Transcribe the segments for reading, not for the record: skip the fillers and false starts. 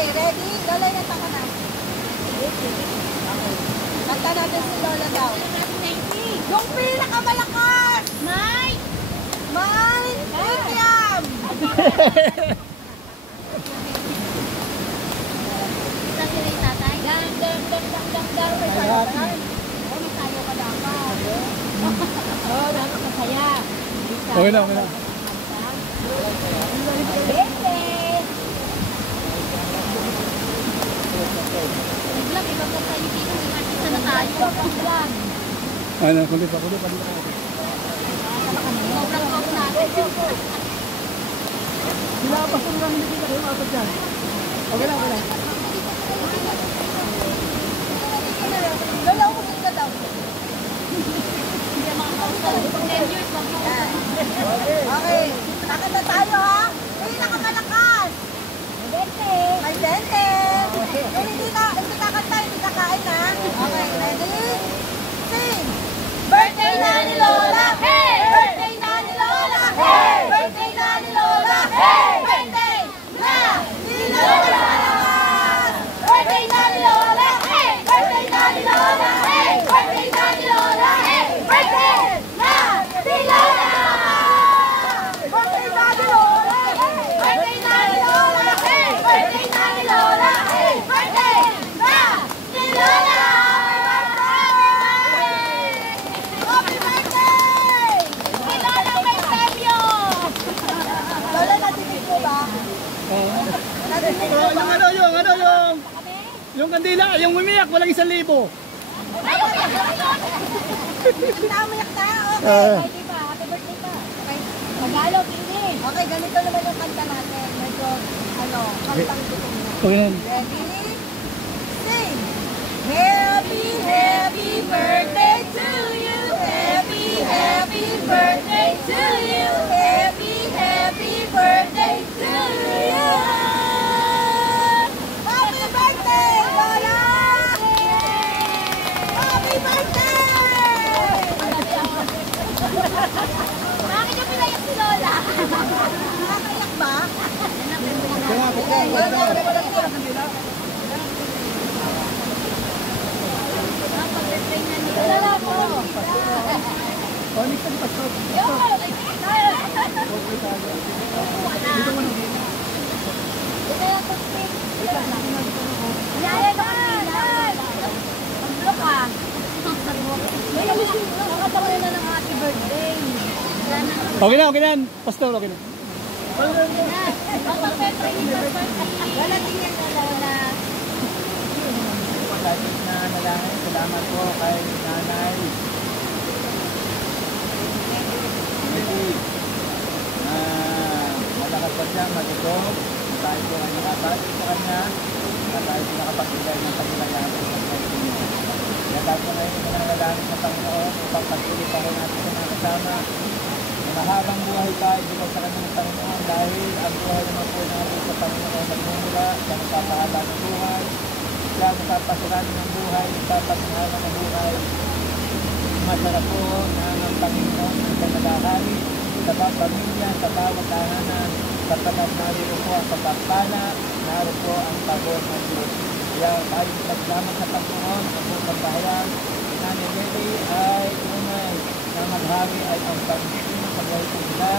Okay, ready? Lola, nata ka na. Kanta natin si Lola daw. Yung pinakamalakas! Mike! William! Okay na, okay na. Ano, kundi pa dito. Nilapas ko namin dito kayo apat dyan. Okay lang, okay lang. Lola, umusok ka daw. Okay, nakanta tayo ha. Pinakamalakas. Ay, Bente. Yung hindi kakanta, hindi kakain ha. Okay, ready? Sing! Birthday na ni Lola! Hey! Birthday na ni Lola! Hey! Birthday na ni Lola! Hey! Birthday na ni Lola! Birthday na ni Lola! Hey! Birthday na ni Lola! Hey! Birthday na ni Lola! Hey! Birthday na ni Lola! Birthday na ni Lola! Hey! Birthday na ni Lola! Hey! Birthday na ni Lola! Hey! Birthday na ni Lola! Happy birthday! Si Lola may premyo! Lola, natinig mo ba? Natinig mo ba? Yung kandila, yung umiyak, walang 1,000. Namayak na? Okay. Happy pa. Happy birthday pa. Okay. Tagalog, English. Okay, ganito naman yung kanta natin. Medyo, kantang tutong na. Okay na. Ready? Sing! Happy, happy birthday to you. Happy, happy birthday to you. Happy, happy birthday to you. Happy birthday, Lola! Happy birthday! Bakit yung pinayak si Lola? Nakakayak ba? Okay, Lola po. Next time, pasok. Okay na, okay na. Pastor, okay na. Wala tingin na Lola. Salamat po kay Nanay. Malakas pa siya, matutong. Tayo po ay nakabati sa kanya. At tayo po nakapagbigay ng pagkayaan sa kanya. Kaya tayo po ngayon nananalangin sa Panginoon upang patuloy pa rin natin sa mga kasama. Mahabang buhay tayo dito sa kanyang Panginoon dahil ang buhay naman po natin sa Panginoon nagmumula sa nagpapahaba ng buhay. Siya nagpapasarami ng buhay, nagpapasarami ng buhay. Masarap po na ang Panginoon ang nagkakahari sa bawat pamilya, sa bawat tahanan, sapagkat narito po ang pagpapala, narito po ang pagod ng Diyos. Kaya tayo pagsalamat sa Panginoon, sa buong bahayan, Nanay Lily ay umay na maghari ay ang Panginoon sa buhay po nila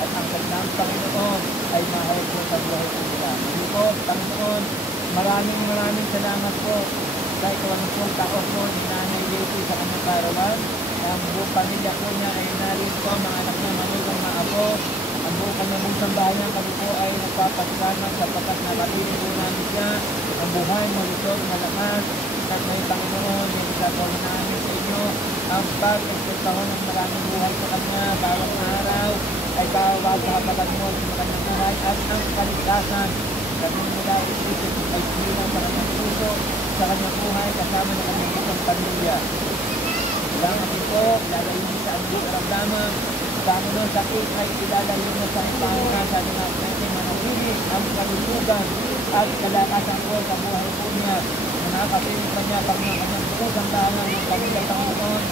at ang kanyang Panginoon ay mahal po sa buhay po nila. Hindi po, Panginoon, maraming salamat po sa ikawampung taon po ni Nanay Lily sa kanyang karawan. Ang buong pamilya po niya ay narito po, mga anak niya, manugang mga apo. Ang buong kanyang sambahayan kami po ay nagpapasalamat sapagkat napatinig po namin siya. Ang buhay, malusog, malakas, at may Panginoon, yung isagawa namin sa inyo. Ang pag-ipagtahon ng maraming buhay sa kanya, bawat araw ay bawat hapagan mo sa kanyang buhay at ang kaligtasan. Kami nila isipin ay silang sa kanyang puso, sa kanyang buhay, kasama ng kanyang isang pamilya. Salamat po, lalayin sa aming karamdaman. Panginoon, sakit ay ilalayin na sa Panginoon sa mga natin manahili ang kalusugan at kalakasan po sa buhay po niya. Nakakapinig pa niya pag ng kanyang pusang tahanan ng pamilya Panginoon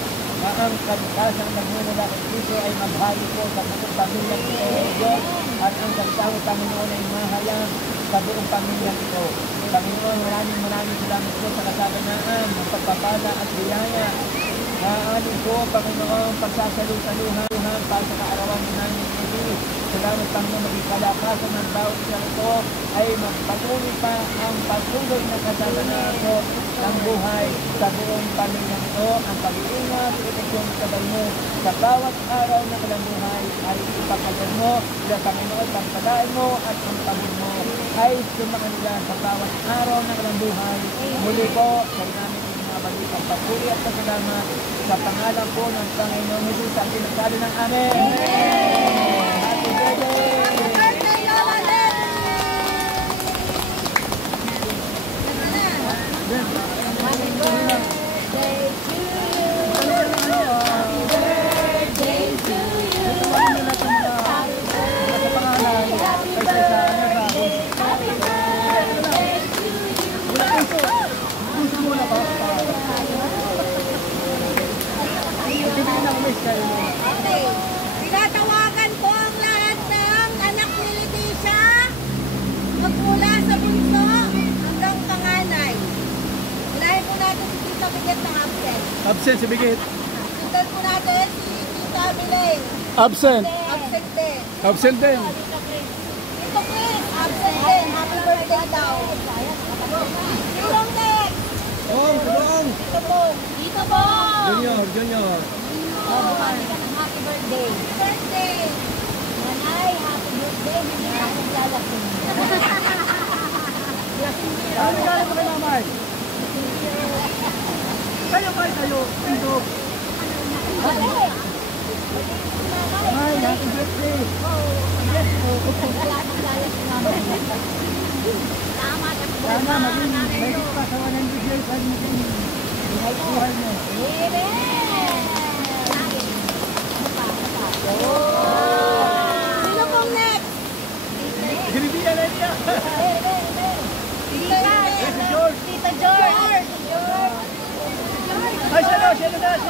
na ang kaligtasan nagmumula kay Kristo ay maghali po sa buong pamilya ng Diyos at ang kaligtasan Panginoon ay mahalang sa buong pamilyang ito. Panginoon, maraming salamat po sa kasaganaan ng pagpapala at biyaya. Aanin ko, Panginoon, pagsasalusaluhan para sa kaarawan ng namin ito. Salamat, Panginoon, maging kalakasan ng bawat isa ito ay magpatuloy pa ang pagtuloy ng kasaganaan ko ng buhay sa buong pamilyang ito. Ang pag-iingat, proteksyon sa mo sa bawat araw ng kanilang buhay ay ipagkagal mo sila, Panginoon, pagpalain mo at ang pagin mo ay sumakan nila sa bawat araw ng kanilang buhay. Muli po, sa namin balitang patuloy at pasalamat sa pangalan po ng Panginoon Jesus at pinagsabi ng Amen. Happy birthday! Happy birthday, Lola Len! Happy birthday to you! Happy birthday to you! Happy birthday! Happy birthday! Happy birthday to you! Gusto mo na ba? Okay. Tinatawagan po ang lahat ng anak ni Leticia magmula sa bunso hanggang panganay. Unahin po natin si Tita Biget ng absent. Absent si Bigit. Sundan po natin si Tita Bilay. Absent. Absent din. Absent din. Tito Chris, absent din. Happy birthday daw. Tulong din. Tulong. Tito Bong. Tito Bong. Junior. Happy birthday. Birthday. Nanay, happy birthday. Hindi na ako naglalaki. Ano regalo mo kay mamay? Kayo. Ito. Ay, happy birthday. Sana maging pa sa 100 years at maging buhay mo. Sino pong next? Hindi yan. Tita George. Tita George. Ay, siya na lang.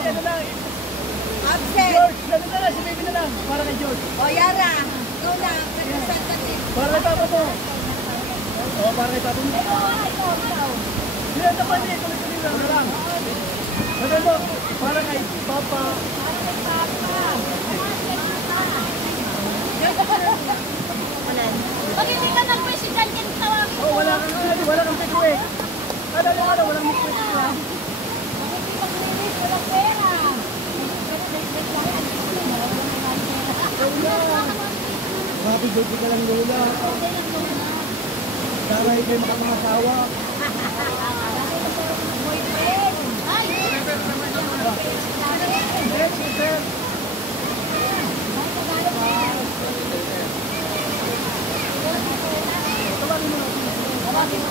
Absent. George, siya na si baby na lang. Para kay George. O Yara, ikaw na, representative. Para kay papa mo. Para kay papa mo. Ikaw. Hindi, tapan niya. Tuloy-tuloy lang. Sabi mo, para kay papa. Pag hindi ka nag-president, yan tawag ko. Wala kang pekuwek. Walang pekuwek. Hindi mag-release, walang pera. Happy birthday ka lang, Lola. Sana ikay makapangasawa.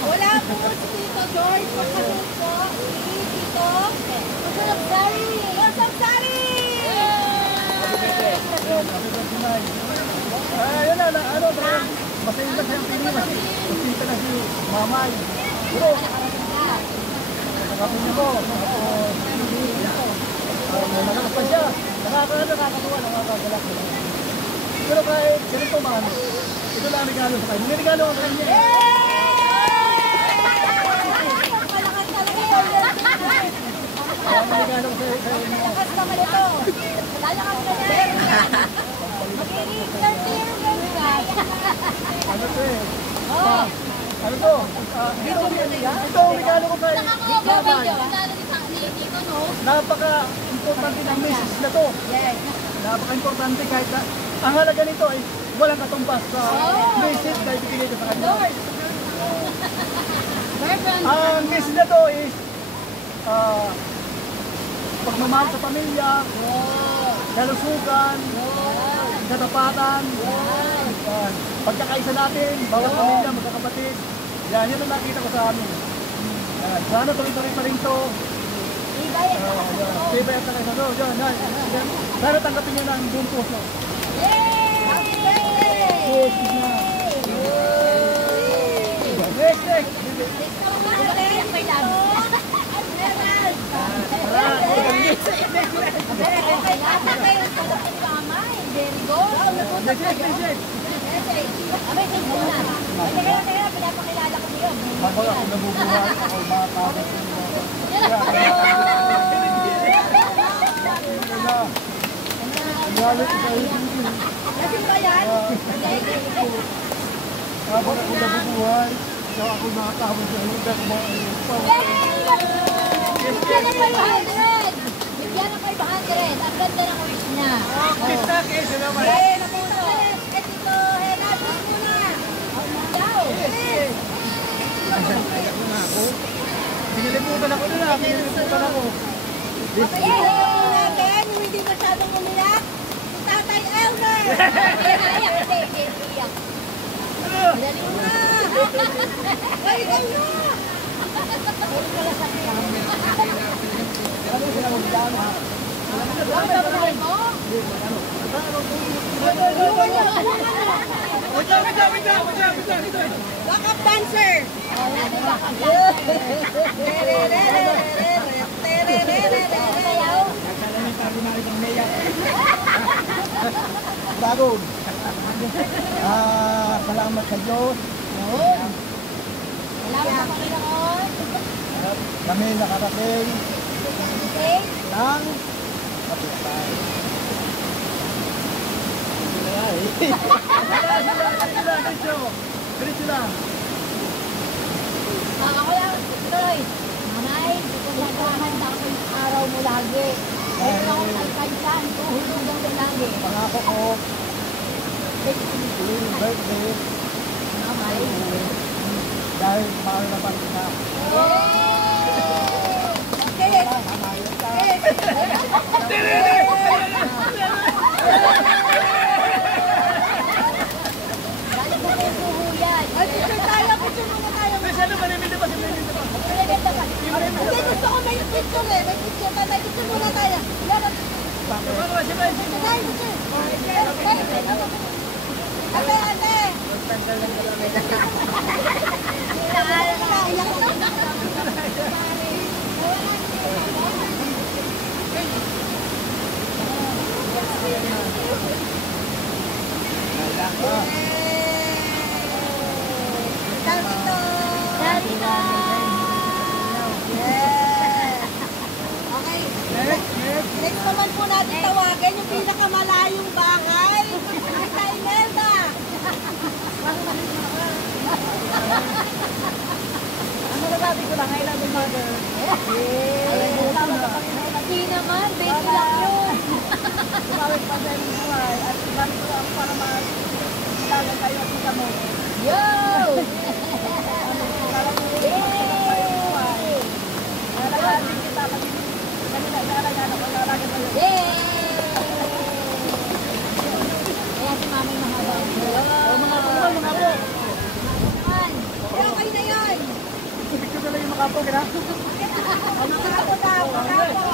Wala po si Tito George, pagkasunod po, si Tito Samsari! Samsari! Ayun na, masaya na siyang pili. Masita na si Mamay. Pero, nakapin niyo po. Malakas pa siya. Nakakatuwa, nakakagalak. Pero kahit ganito man, ito lang regalo sa kanya. May regalo ka sa kanya. Malakas talaga yun. May regalo ko sa kanya. Malakas naman ito. Lalakas na yan. Magiging 30 years old ka. Ano to eh? Ano to? Ito ang regalo ko kay Mamay. Napaka-importante ng message na to. Yes. Napaka-importante kahit na ang halaga nito ay walang katumbas sa message na ibigay ko sa kanya. Ang message na to is pagmamahal sa pamilya, kalusugan, katapatan, pagkakaisa natin, bawat pamilya, magkakapatid. Yan ang nakita ko sa amin. Sana tuloy-tuloy pa rin to. Tibay at nakisa to. Sana tanggapin nyo na ang buong puso. Happy birthday! Next! Very good. Habang ako nabubuhay, ako makakabot sa inyo. Galit sa hindi. Lasing ba yan? Habang ako nabubuhay, ikaw ako makakabot sa inyo. Dahil mo ang iyong pa. Bigyan ng 500! Bigyan ng 500! Ang ganda ng wish niya. Kita kayo naman. Eh, napuno. Eh, dito, natin muna. Daw. Piniliputan ako nila. Piniliputan ako. Yung natin, yung hindi masyadong umiyak, si Tatay Elmer. Iyak, hindi iyak. Dali mo na. Ay, ikaw na. Huwag ka lang sakit. Ano sila magdaan ha? Ang babae mo? Backup dancer. Bago. Salamat sa Diyos. Salamat sa Panginoon. Kami nakarating Okay? ng kapitbahay. Diretso lang. Ako lang, tuloy. Nanay, pagkakahanda ko yung araw mo lagi. Ito ako alkansyan, tuhulugan mo lagi. Pangako ko, tuwing birthday, Nanay. dahil mahal na pang kita. Okay. Dali mo kayo suhuyan. Ay, picture tayo, picture muna tayo. Ano ba namin ba? Hindi, gusto ko may picture eh. May picture tayo. May picture muna tayo. Meron. Ate, ate. Dito. Yes. Okay. Next naman po natin tawagan yung pinakamalayong bahay. Ate Imelda. Ano na sabi ko lang, I love you, mother. Hindi naman, baby lang yun. Tumawag pa sa inyo buhay at sabi ko lang para mag-ilagan tayo at kita mo. Yo! Nalalagan kita kasi kanina inaalagaan ako, nalalagan tayo. Yay! Kaya si mami mahaba. Mga po. Okay na yun. Picture na lang yung mga po, kaya? Mga po daw, mga po.